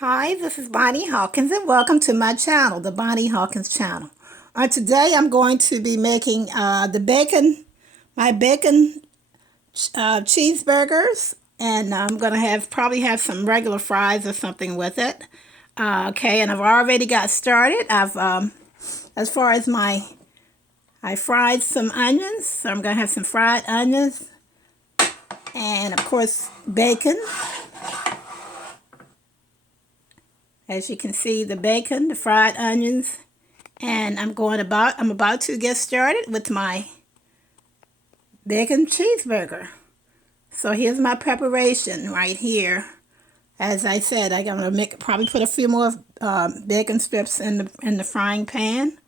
Hi, this is Bonnie Hawkins and welcome to my channel, the Bonnie Hawkins channel. Today I'm going to be making my bacon cheeseburgers, and I'm going to probably have some regular fries or something with it. Okay, and I've already got started. As far as I fried some onions, so I'm going to have some fried onions and of course bacon. As you can see, the bacon, the fried onions, and I'm about to get started with my bacon cheeseburger. So here's my preparation right here. As I said, I'm gonna probably put a few more bacon strips in the frying pan.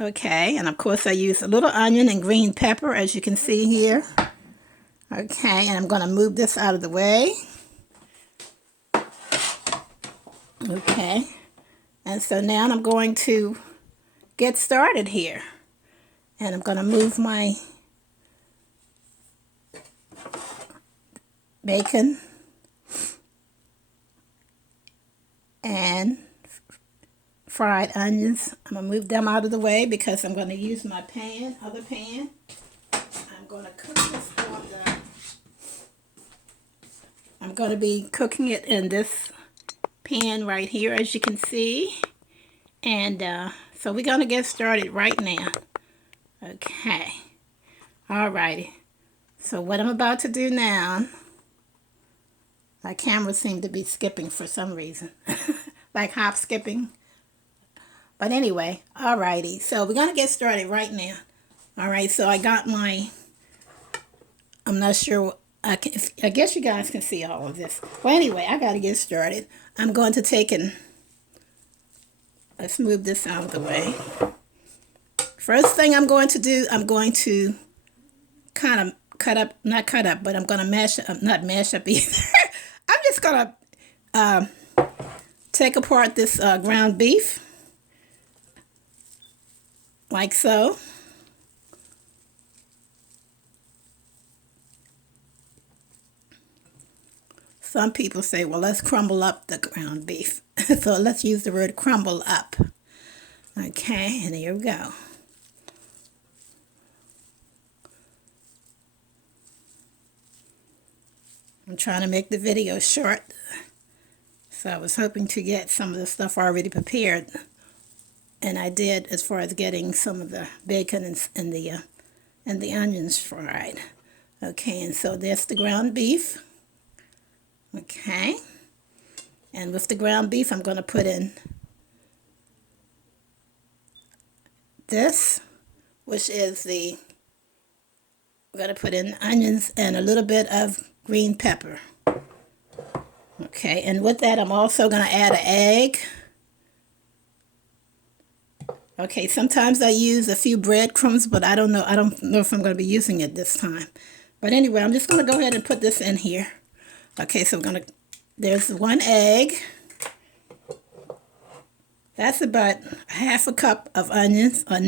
Okay, and of course I use a little onion and green pepper, as you can see here. Okay, and I'm gonna move this out of the way. Okay, and so now I'm going to get started here. And I'm going to move my bacon and fried onions. I'm going to move them out of the way because I'm going to use my other pan. I'm going to cook this I'm going to be cooking it in this pan right here, as you can see. And so we're going to get started right now. Okay. Alrighty. So what I'm about to do now, my camera seemed to be skipping for some reason. Like hop skipping. But anyway, alrighty. So we're going to get started right now. Alright, so I got I'm not sure, I guess you guys can see all of this. Well, anyway, I got to get started. I'm going to let's move this out of the way. First thing I'm going to do, I'm going to kind of not cut up, but I'm going to not mash up either. I'm just going to take apart this ground beef, like so. Some people say, well, let's crumble up the ground beef. So let's use the word crumble up. Okay, and here we go. I'm trying to make the video short, so I was hoping to get some of the stuff already prepared, and I did, as far as getting some of the bacon and the onions fried. Okay, and so there's the ground beef. Okay, and with the ground beef, I'm going to put in this, which is I'm going to put in onions and a little bit of green pepper. Okay, and with that, I'm also going to add an egg. Okay, sometimes I use a few breadcrumbs, but I don't know if I'm going to be using it this time. But anyway, I'm just going to go ahead and put this in here. Okay, so there's one egg. That's about half a cup of onions, or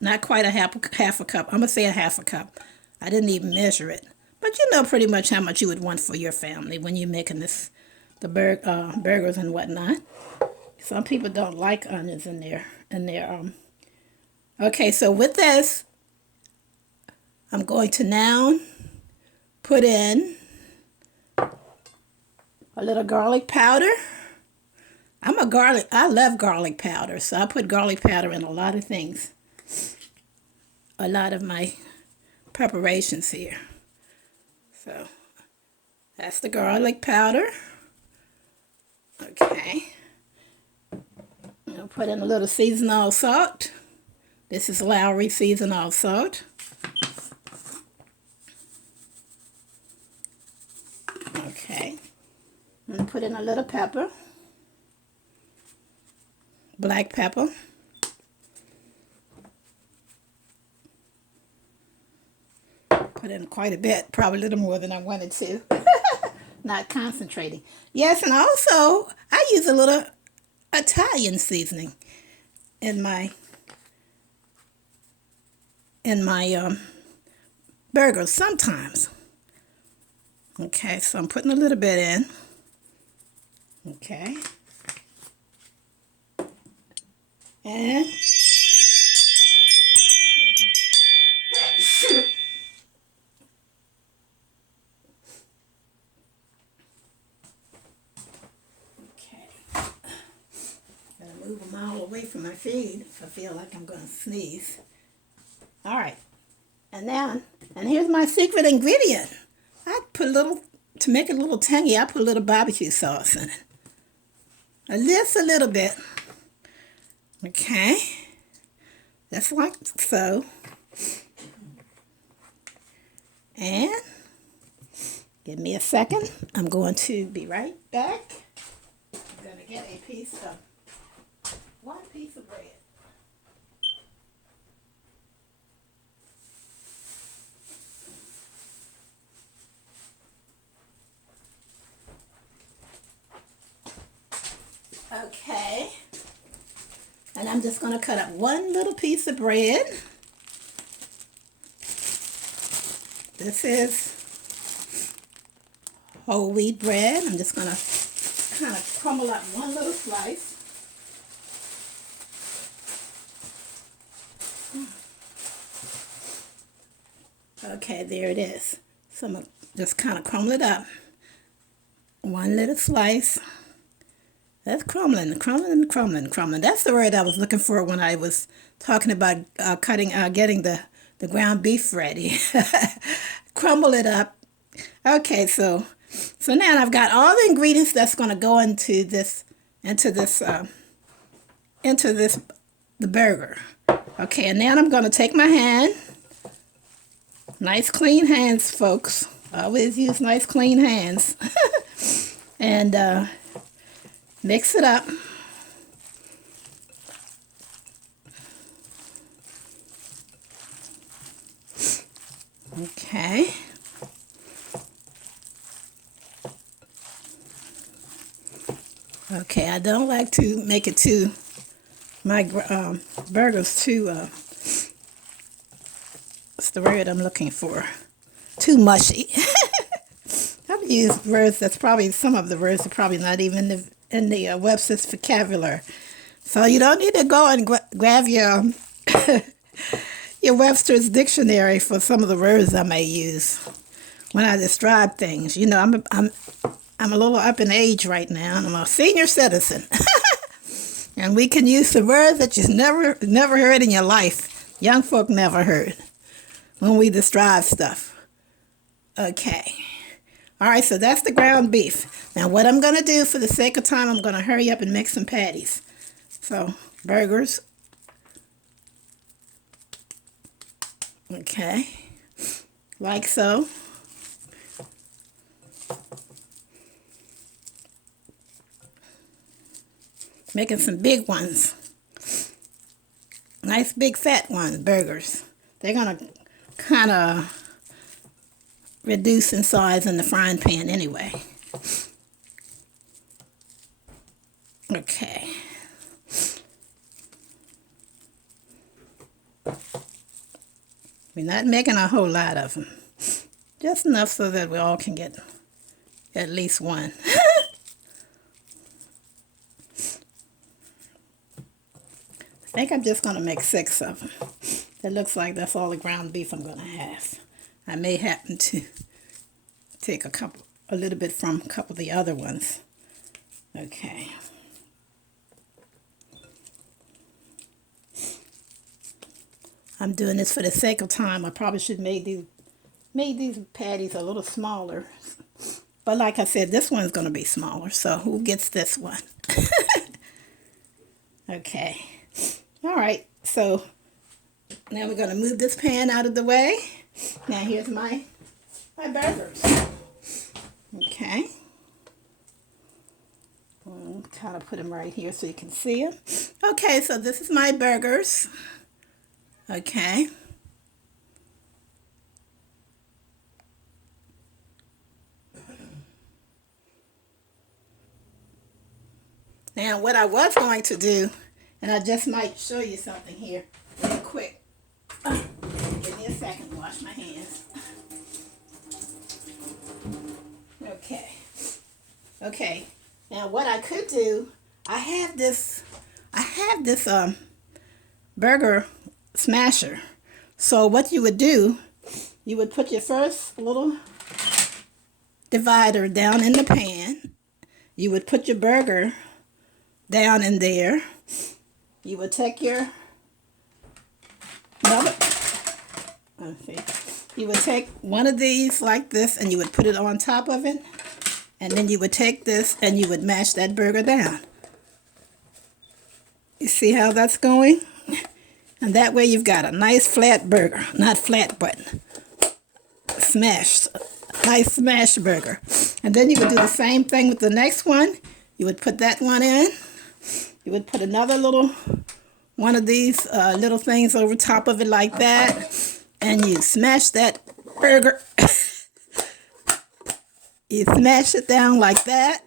not quite a half a cup. I'm going to say a half a cup. I didn't even measure it. But you know pretty much how much you would want for your family when you're making the burgers and whatnot. Some people don't like onions in their Okay, so with this, I'm going to now put in a little garlic powder. I love garlic powder, so I put garlic powder in a lot of things. A lot of my preparations here. So that's the garlic powder. Okay. I'll put in a little seasonal salt. This is Lowry seasonal salt. Okay. And put in a little pepper. Black pepper. Put in quite a bit, probably a little more than I wanted to. Not concentrating. Yes, and also I use a little Italian seasoning in my burgers sometimes. Okay, so I'm putting a little bit in. Okay. And okay. Gotta move them all away from my feet if I feel like I'm gonna sneeze. All right. And here's my secret ingredient. I put a little, to make it a little tangy, I put a little barbecue sauce in it. Just a little bit. Okay. Just like so. And give me a second. I'm going to be right back. I'm going to get one piece of bread. Okay. And I'm just going to cut up one little piece of bread. This is whole wheat bread. I'm just going to kind of crumble up one little slice. Okay, there it is. So I'm going to just kind of crumble it up. One little slice. That's crumbling, crumbling, crumbling, crumbling. That's the word I was looking for when I was talking about getting the ground beef ready. Crumble it up. Okay, so now I've got all the ingredients that's going to go into the burger. Okay, and now I'm going to take my hand. Nice clean hands, folks. Always use nice clean hands. And mix it up. Okay. Okay, I don't like to make it my burgers too, what's the word I'm looking for? Too mushy. I've used words that's probably, some of the words are probably not even in the Webster's vocabulary. So you don't need to go and grab your your Webster's dictionary for some of the words I may use when I describe things. You know, I'm a little up in age right now, and I'm a senior citizen. And we can use the words that you never heard in your life. Young folk never heard when we describe stuff. Okay. All right, so that's the ground beef. Now what I'm going to do for the sake of time, I'm going to hurry up and make some patties. So, burgers. Okay. Like so. Making some big ones. Nice big fat ones, burgers. They're going to kind of reduce in size in the frying pan anyway. Okay. We're not making a whole lot of them. Just enough so that we all can get at least one. I think I'm just going to make 6 of them. It looks like that's all the ground beef I'm going to have. I may happen to take a little bit from a couple of the other ones. Okay. I'm doing this for the sake of time. I probably should have made these patties a little smaller. But like I said, this one's going to be smaller. So who gets this one? Okay. All right. So now we're going to move this pan out of the way. Now here's my burgers. Okay. Kind of put them right here so you can see them. Okay, so this is my burgers. Okay. Now what I was going to do, and I just might show you something here real quick. Give me a second, wash my hands. Okay. Okay. Now what I could do, I have this burger smasher. So what you would do, you would put your first little divider down in the pan. You would put your burger down in there. You would take your another, let's see. You would take one of these like this and you would put it on top of it. And then you would take this and you would mash that burger down. You see how that's going? And that way you've got a nice flat burger. Not flat, but smashed. Nice smashed burger. And then you would do the same thing with the next one. You would put that one in. You would put another little one of these little things over top of it like that. And you smash that burger. You smash it down like that.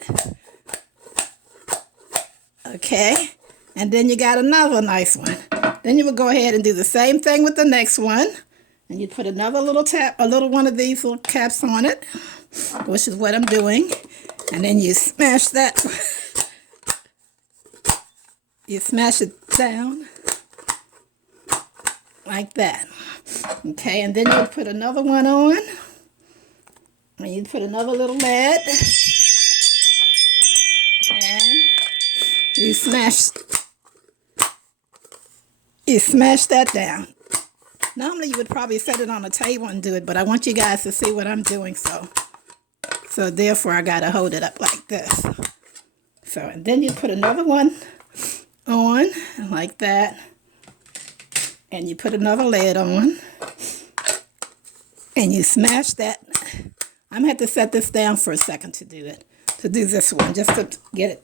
Okay. And then you got another nice one. Then you would go ahead and do the same thing with the next one. And you put another little one of these little caps on it, which is what I'm doing. And then you smash that. You smash it down like that. Okay, and then you would put another one on. And you put another little lid. And you smash that down. Normally you would probably set it on a table and do it, but I want you guys to see what I'm doing, so therefore I gotta hold it up like this. So, and then you put another one on like that, and you put another lid on, and you smash that. I'm gonna have to set this down for a second to do this one, just to get it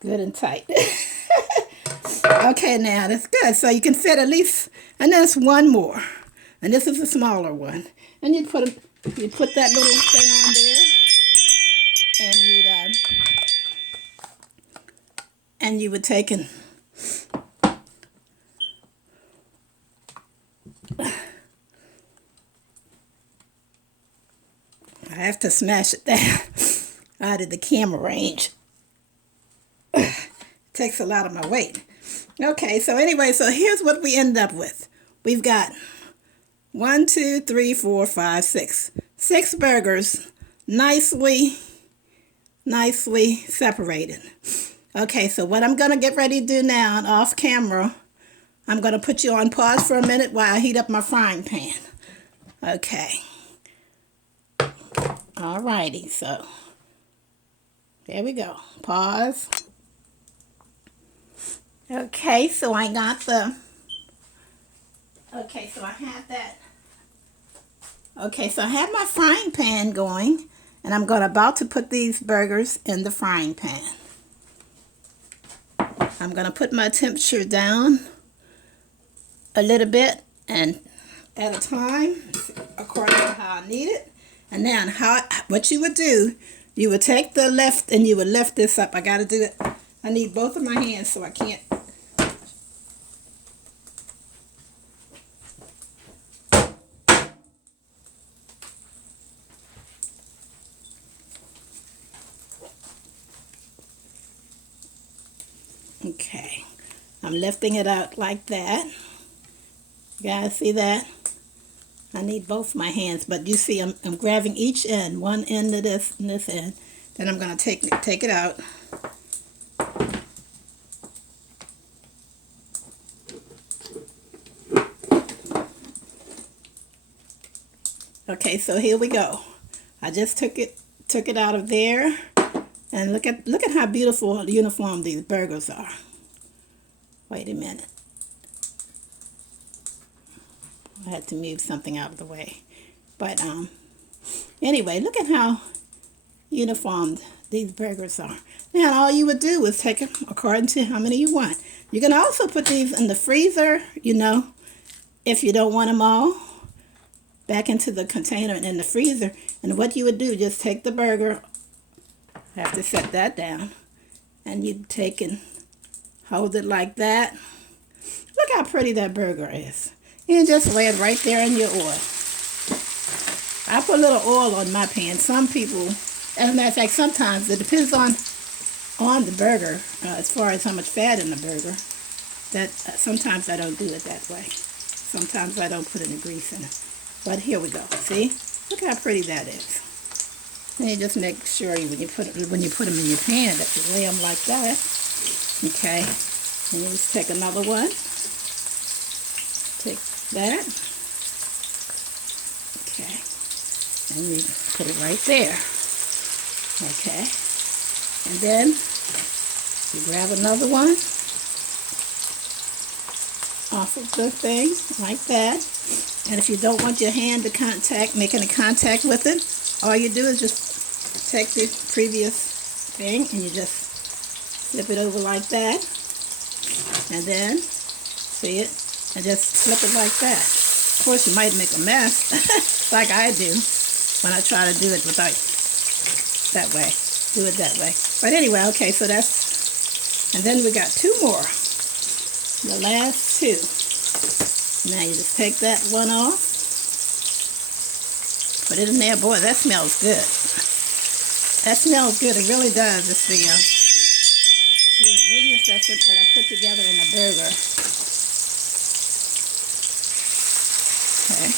good and tight. Okay, now that's good. So you can fit at least, and there's one more, and this is a smaller one. And you put that little thing on there, and you would take and I have to smash it down out of the camera range. Takes a lot of my weight. Okay, so anyway, so here's what we end up with. We've got 1, 2, 3, 4, 5, 6. 6 burgers, nicely separated. Okay, so what I'm going to get ready to do now, off camera, I'm going to put you on pause for a minute while I heat up my frying pan. Okay. Alrighty, so there we go. Pause. Okay, so I got the, okay, so I have that. Okay, so I have my frying pan going, and I'm about to put these burgers in the frying pan. I'm going to put my temperature down a little bit and at a time according to how I need it. And then what you would do, you would take the left and you would lift this up. I got to do it. I need both of my hands so I can't. Okay, I'm lifting it out like that. You guys see that? I need both my hands, but you see I'm grabbing each end, one end of this and this end. Then I'm going to take it out. Okay, so here we go. I just took it out of there, and look at how beautiful uniform these burgers are. Wait a minute. I had to move something out of the way. But anyway, look at how uniformed these burgers are. Now all you would do is take them according to how many you want. You can also put these in the freezer, you know, if you don't want them all, back into the container and in the freezer. And what you would do, just take the burger, I have to set that down, and you take and hold it like that. Look how pretty that burger is. You just lay it right there in your oil. I put a little oil on my pan. Some people As a matter of fact, sometimes it depends on the burger, as far as how much fat in the burger. That sometimes I don't do it that way. Sometimes I don't put any grease in it. But here we go. See? Look how pretty that is. And you just make sure when you put them in your pan that you lay them like that. Okay. And you just take another one. Take that. Okay. And you put it right there. Okay. And then you grab another one off of the thing like that. And if you don't want your hand to make any contact with it, all you do is just take the previous thing and you just flip it over like that. And then, see it? And just flip it like that. Of course, you might make a mess, like I do, when I try to do it without that way. Do it that way. But anyway, okay, so that's, and then we got two more. The last two. Now you just take that one off. Put it in there. Boy, that smells good. That smells good. It really does. It's the ingredients that I put together in the burger. Okay.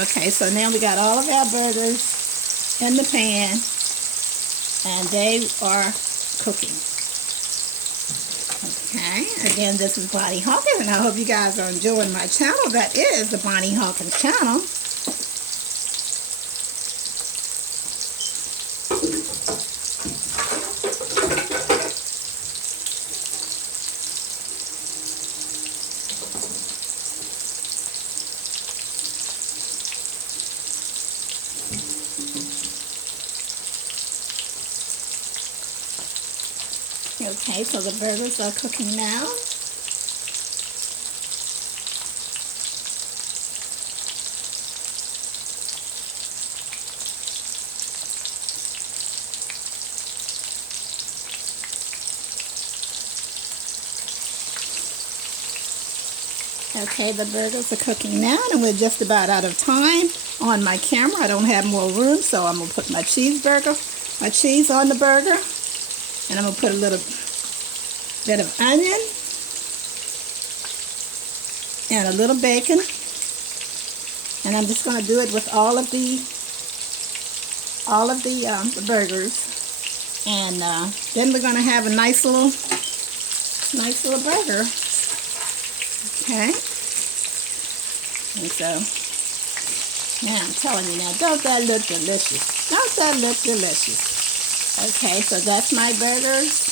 Okay, so now we got all of our burgers in the pan. And they are cooking. Okay, again, this is Bonnie Hawkins, and I hope you guys are enjoying my channel. That is the Bonnie Hawkins channel. Okay, so the burgers are cooking now. Okay, the burgers are cooking now, and we're just about out of time on my camera. I don't have more room, so I'm going to put my cheese on the burger. And I'm going to put a little bit of onion and a little bacon. And I'm just going to do it with all of the burgers. And then we're going to have a nice little burger. Okay. And so, yeah, I'm telling you now, don't that look delicious? Don't that look delicious? Okay, so that's my burgers.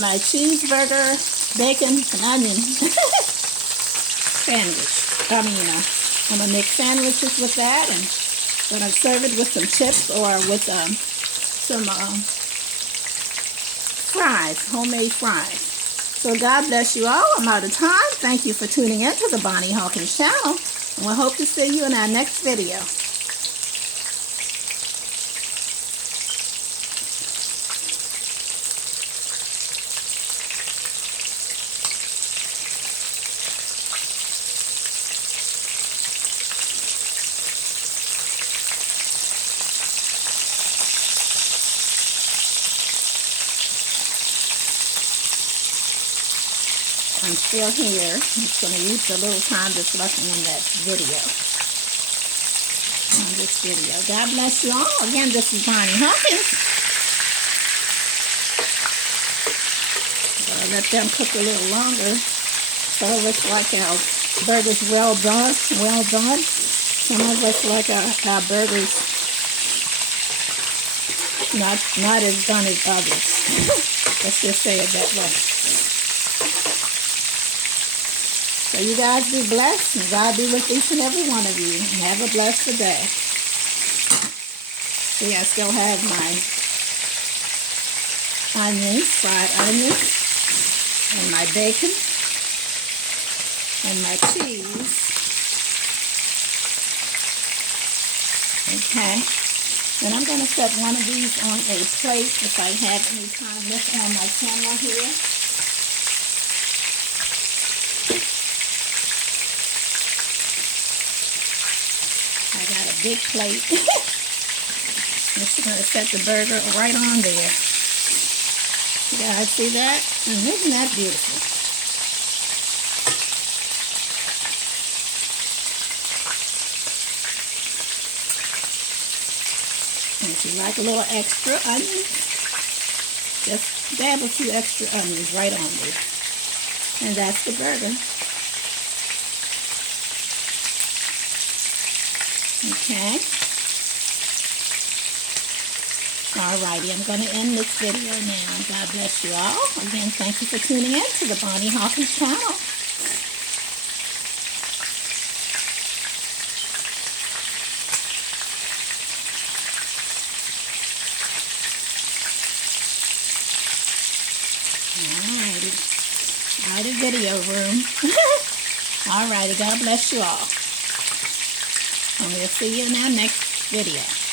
My cheeseburger, bacon, and onion sandwich. I'm going to make sandwiches with that, and I'm going to serve it with some chips or with some fries, homemade fries. So God bless you all. I'm out of time. Thank you for tuning in to the Bonnie Hawkins channel, and we'll hope to see you in our next video. I'm still here. I'm just going to use the little time that's left in that video. On this video. God bless you all. Again, this is Bonnie Hawkins. Let them cook a little longer. So it looks like our burgers well done. Well done. Some of us like our burgers not as done as others. Let's just say it that way. So you guys be blessed, and God be with each and every one of you. And have a blessed day. See, I still have my onions, fried onions, and my bacon, and my cheese. Okay. And I'm going to set one of these on a plate if I have any time left on my camera here. I got a big plate. Just going to set the burger right on there. You guys see that? And isn't that beautiful? And if you like a little extra onion, just dab a few extra onions right on there. And that's the burger. Okay. Alrighty, I'm going to end this video now. God bless you all. Again, thank you for tuning in to the Bonnie Hawkins channel. Alrighty. Out of video room. Alrighty, God bless you all. And we'll see you in our next video.